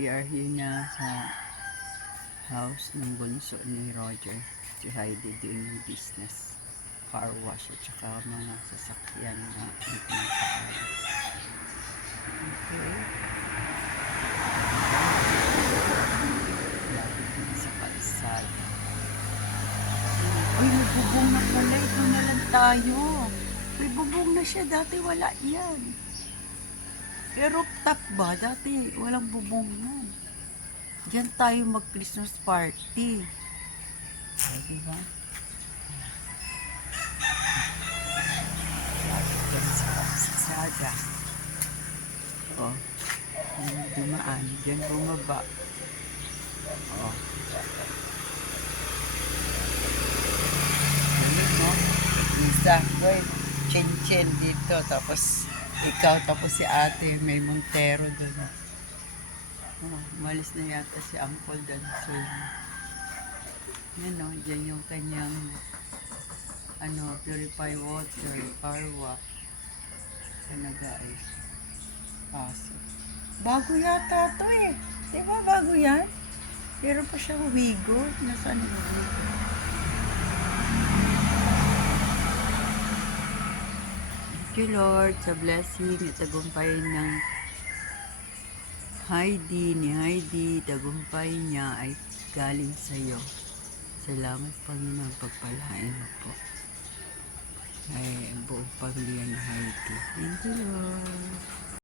We are here na sa house ng bunso ni Roger. Si Heidi doing business. Car wash at saka mga sasakyan na pinagpapaalam. Okay. Lapit din sa kalsada. Uy, may bubong na pala. Ito na lang tayo. May bubong na siya. Dati wala yan. Pero rooftop ba? Dati walang bubong yan. Diyan tayo mag-Christmas party. O, diba? Diyan sa kalsada. O, dumaan. Diyan bumaba. O. Ganun, no? Isa, wait. Chin-chin dito. Tapos, ikaw, tapos si ate. May Montero doon. Oh, malis na yata si Uncle Dancer. Yan o, dyan yung kanyang purify water, car wash. Nag-aayos. Paso. Bago yata to eh. Diba bago yan? Pero pa siya humigo. Nasaan yung humigo? Thank you Lord sa blessing at tagumpay ng ni Heidi, tagumpay niya ay galing sa iyo. Salamat Panginoon, pagpalain mo po ay buong pamilya ni Heidi. Thank you Lord.